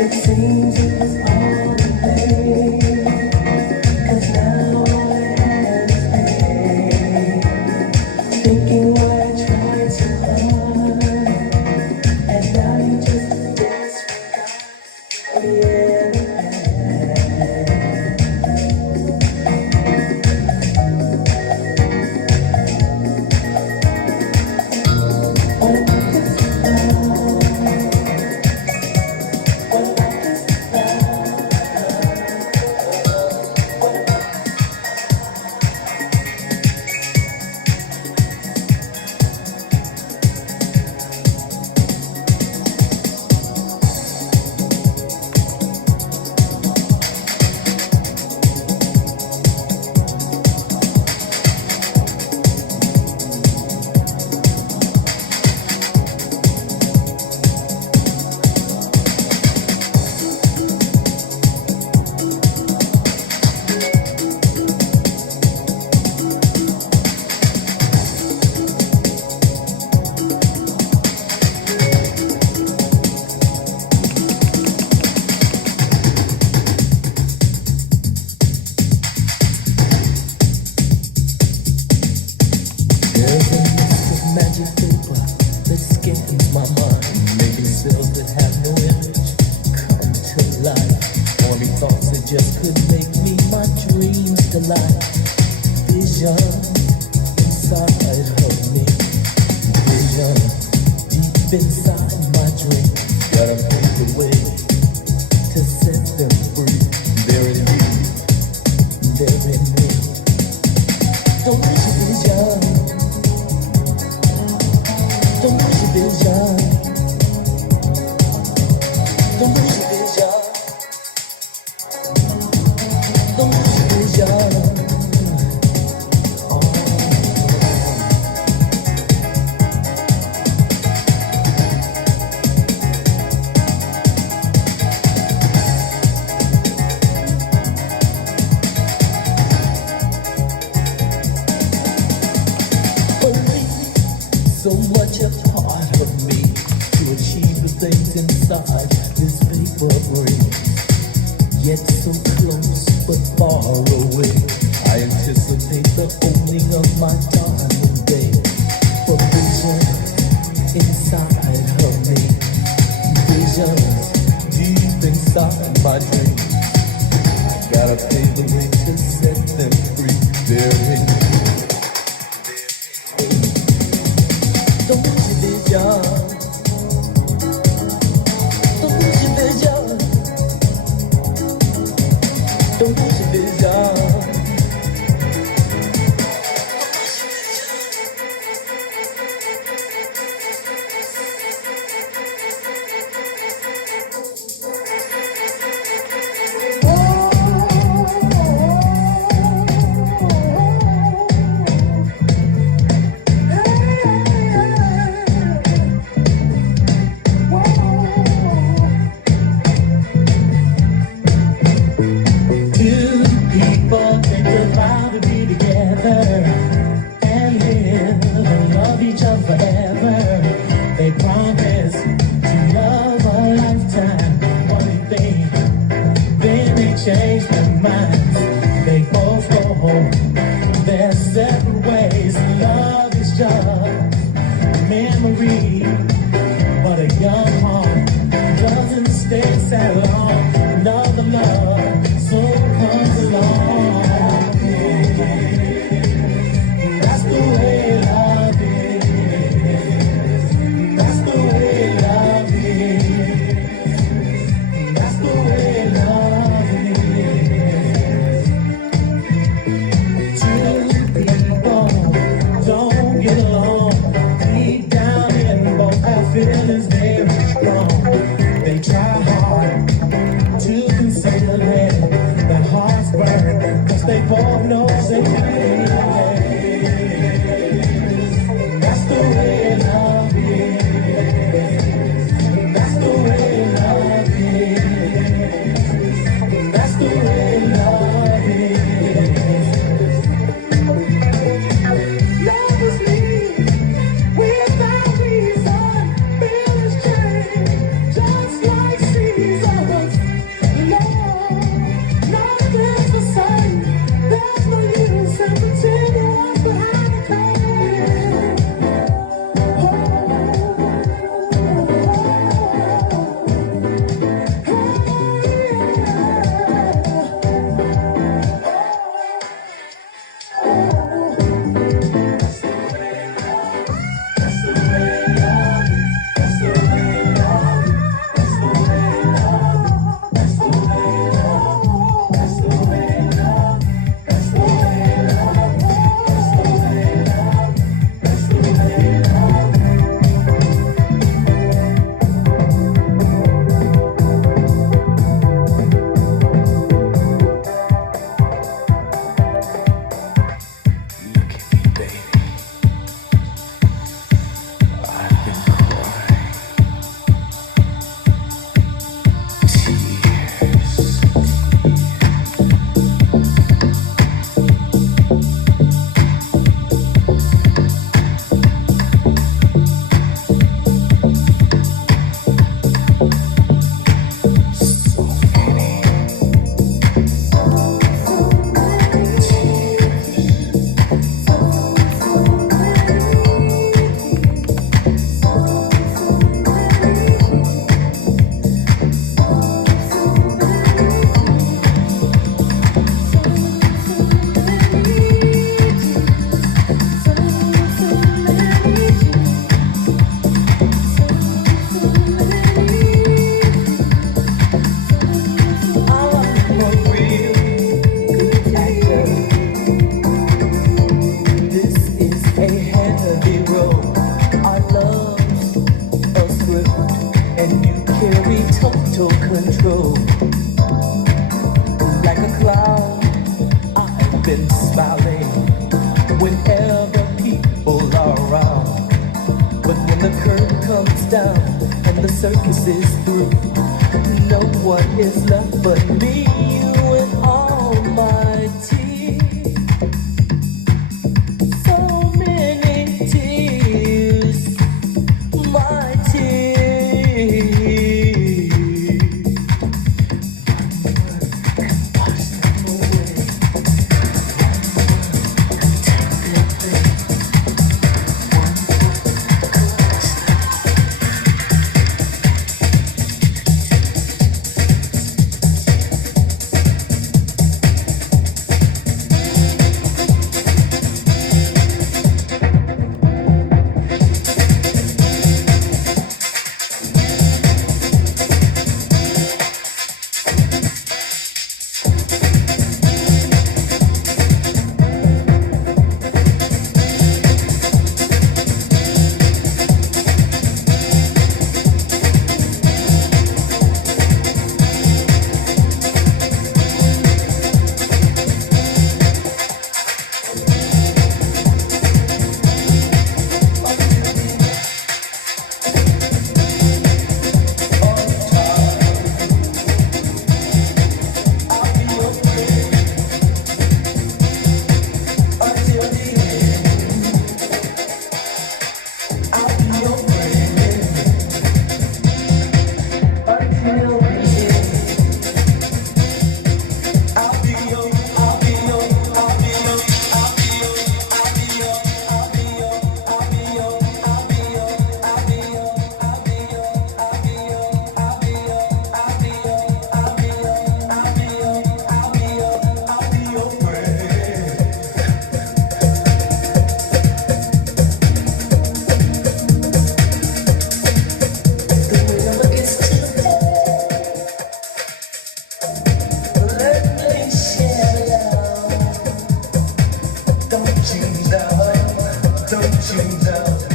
It seems it was all in vain, 'cause now all I have is pain. Thinking why I tried so hard, and now you just disregard the other hand. What about this love? What about this There's a mist of magic vapor that scans my mind, making cells that have no image come to life. Forming thoughts that just could make me my dreams delight. Vision inside of me, vision deep inside my dream. Gotta pave the way to set them free. They're in me, they're in me. Don't lose your vision. Don't lose your vision. Don't lose your vision. Don't lose your vision. Oh. Believe so much a part of me to achieve the things inside this paper brings. Yet so close but far away. I anticipate the opening of my diamond day. For vision inside of me, visions deep inside my dreams. I gotta pave the way to set them free. They're in me. Don't lose your vision. Don't lose your vision. Don't lose your vision. Two people think they're allowed to be together and live and love each other forever. They promise to love a lifetime. What do you think? Then they change their minds. They both go home their separate ways. Love is just a memory, but a young heart doesn't stay sad long. Another love soon comes along. That's the way love is. That's the way love is. That's the way love is. Two people don't get along. Deep down in both have feelings very strong. They try hard control. Like a cloud, I've been smiling whenever people are around. But when the curtain comes down and the circus is through, no one is left but me, you and all my tears. So many tears, my tears. Wash them away. Take their don't you know?